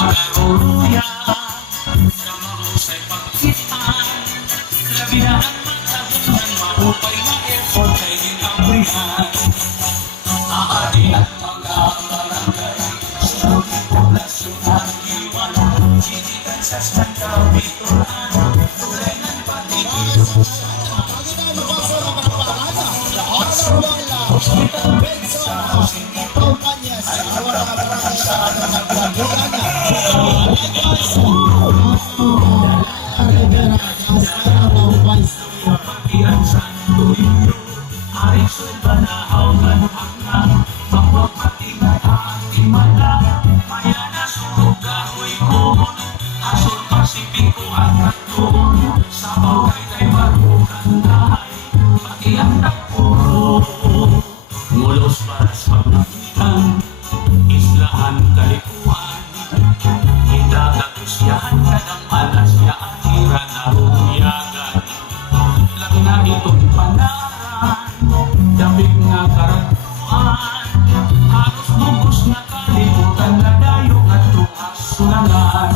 Magaruruya, kamahusay pagkitaan, labi na ang matagunan, mahupay na effort kay ginabrihan. Aari at mga barangay, sunod poblasyon at iwan, sinikan sa standaw, bituran, tulay ng patigil. Hospital bed sa ikaw kanya sa awal ka naman sa nagbagulan na pagian sa tuyo ay sulbanahaw manuhang pagpapating at aking mata maya na surog kahoy ko asol pasipiko at katulong sa baway kay barukan dahay pagian na puro ngulos paras pagnakitan islahan kalikuan hindagatusyahan ka ng alas ya akira na rumiyagan lagi na itong panaran dabig nga karatuan halos lubos na kalibutan na dayo at tukas sulangan.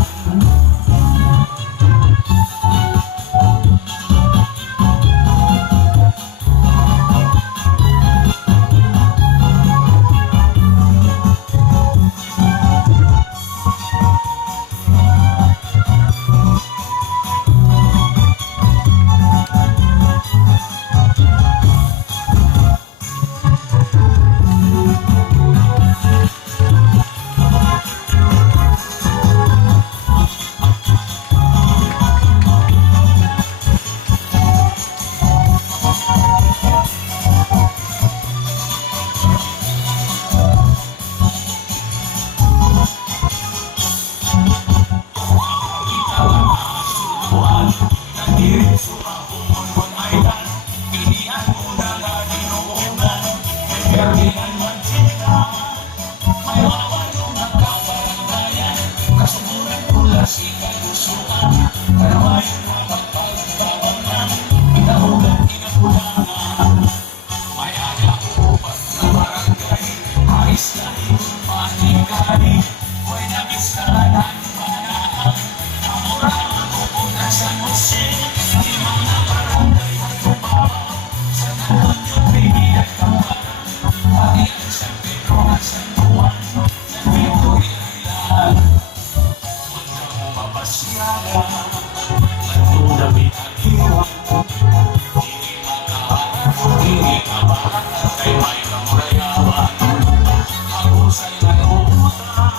Ako sa'y nag-uutan,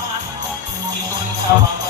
ikon ka